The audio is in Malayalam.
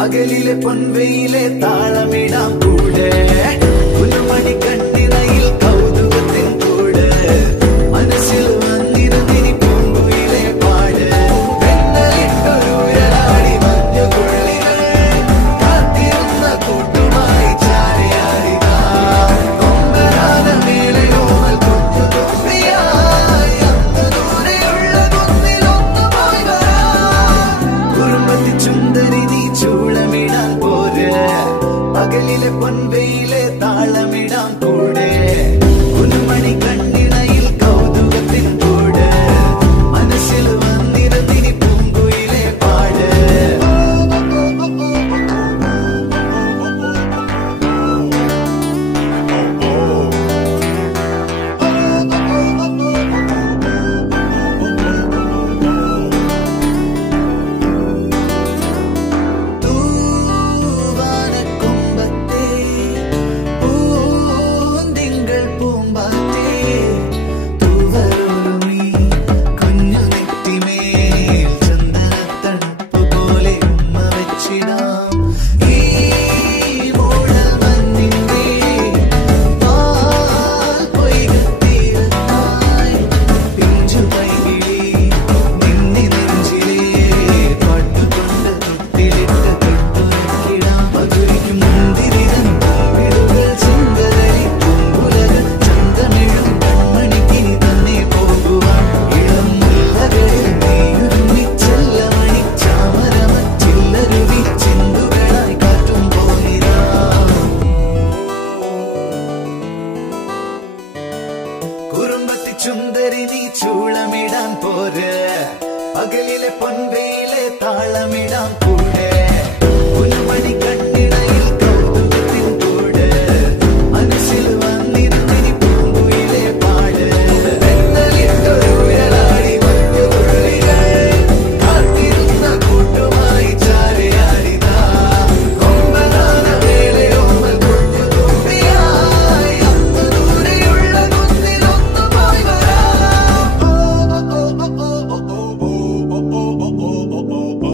പകലിലെ പൊൻവെയിലെ താളമിടാം കൂടെ പുതുമണി കണ്ണിണയിൽ കൗതുകത്തിൻ കൂടെ മനസ്സിൽ വന്നിരുന്നിനി പൂങ്കുയിലെ പാട് പെണ്ണലിട്ടൊരുരാടി മഞ്ഞുകുള്ളികൾ കാത്തിരുന്ന കൂട്ടുമായി ചാരയാടിക കൊമ്പരാന മേലയോമൽ കൊണ്ടു തോന്നിയായി അന്ന് ദൂരെയുള്ള കുന്നിലൊന്നു പോയി വരാം കുറുമ്പത്തി ചുണ്ടരി നീ ചൂളമിടാൻ പോരെ പകലിലെ പൊൻവെയിലെ താളമിടാം കൂടെ